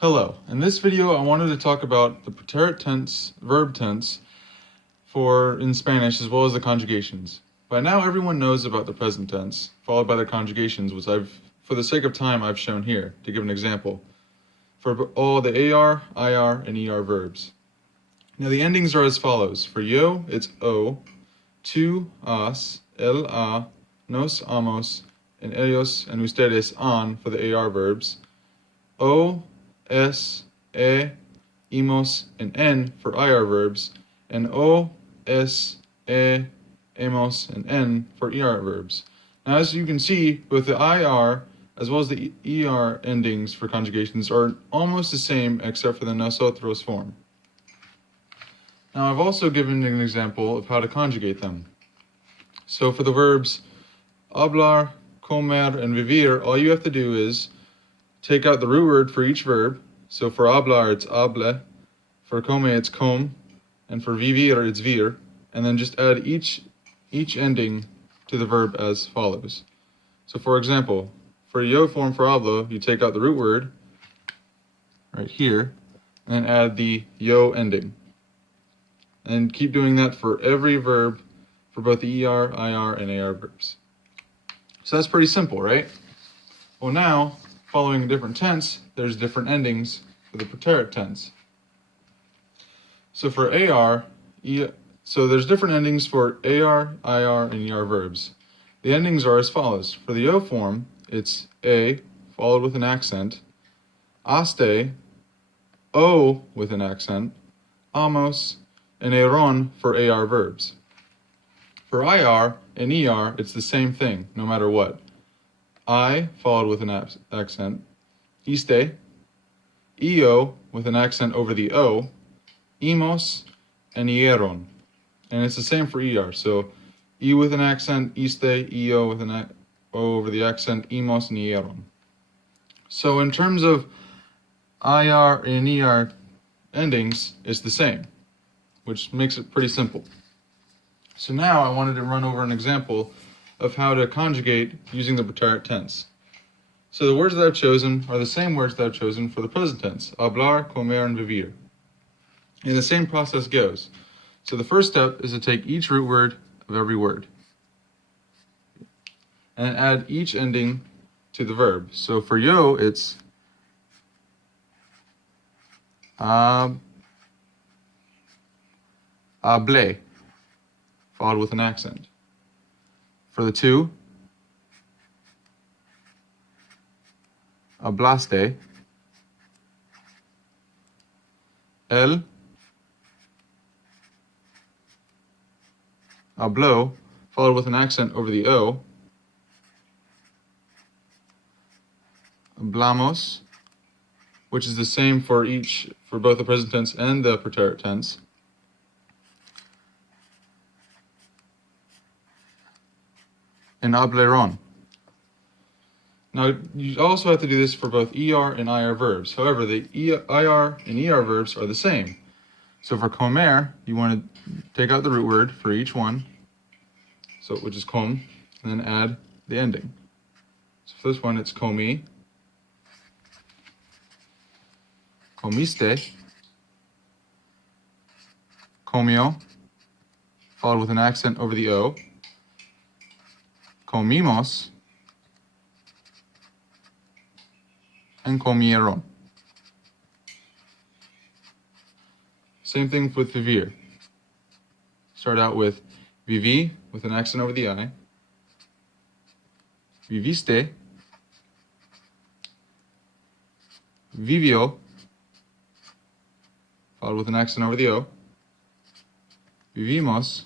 Hello. In this video, I wanted to talk about the preterit tense, verb tense, in Spanish, as well as the conjugations. By now, everyone knows about the present tense, followed by the conjugations, which for the sake of time, I've shown here to give an example for all the AR, IR, and ER verbs. Now, the endings are as follows. For yo, it's o, tú, has, él, ha, nos, hamos, and ellos and ustedes, han, for the AR verbs. O, es, hemos, and en for IR verbs, and o, es, hemos, and en for ER verbs. Now, as you can see, both the IR as well as the ER endings for conjugations are almost the same except for the nosotros form. Now, I've also given an example of how to conjugate them. So for the verbs hablar, comer, and vivir, all you have to do is take out the root word for each verb. So for hablar, it's hable, for comer, it's com, and for vivir, it's vir, and then just add each ending to the verb as follows. So for example, for yo form for hablo, you take out the root word right here, and add the yo ending. And keep doing that for every verb for both the ER, IR, and AR verbs. So that's pretty simple, right? Well, now, following a different tense, there's different endings for the preterit tense. So for AR, so there's different endings for AR, IR, and ER verbs. The endings are as follows. For the O form, it's A followed with an accent, haste, O with an accent, hamos, and eron for AR verbs. For IR and ER, it's the same thing, no matter what. I followed with an accent, iste, EO with an accent over the O, hemos, and hieron. And it's the same for ER. So E with an accent, iste, EO with an O over the accent, hemos, and hieron. So in terms of IR and ER endings, it's the same, which makes it pretty simple. So now I wanted to run over an example of how to conjugate using the preterit tense. So the words that I've chosen are the same words that I've chosen for the present tense, hablar, comer, and vivir. And the same process goes. So the first step is to take each root word of every word and add each ending to the verb. So for yo, it's hable, followed with an accent. For the two, hablaste, él habló, followed with an accent over the O, hablamos, which is the same for both the present tense and the preterit tense. And hablaron. Now, you also have to do this for both ER and IR verbs. However, the IR and ER verbs are the same. So for comer, you want to take out the root word for each one, so which is com, and then add the ending. So for this one, it's comí, comiste, comió, followed with an accent over the O, comimos, and comieron. Same thing with vivir. Start out with viví with an accent over the I, viviste, vivió, followed with an accent over the O, vivimos,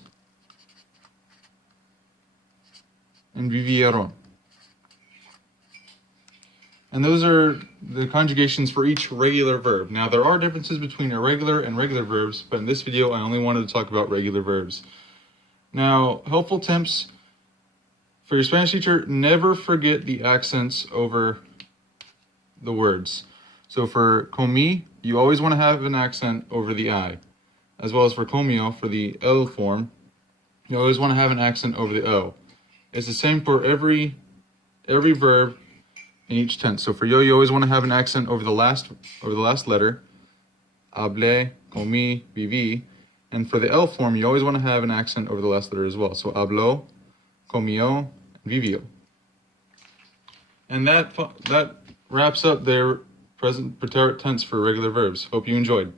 and vivieron. And those are the conjugations for each regular verb. Now, there are differences between irregular and regular verbs, but in this video, I only wanted to talk about regular verbs. Now, helpful tips for your Spanish teacher: never forget the accents over the words. So for comí, you always want to have an accent over the I, as well as for comió, for the L form, you always want to have an accent over the O. It's the same for every verb in each tense. So for yo, you always want to have an accent over the last letter. Hablé, comí, viví. And for the L form, you always want to have an accent over the last letter as well. So habló, comió, vivió. And that wraps up their present preterit tense for regular verbs. Hope you enjoyed.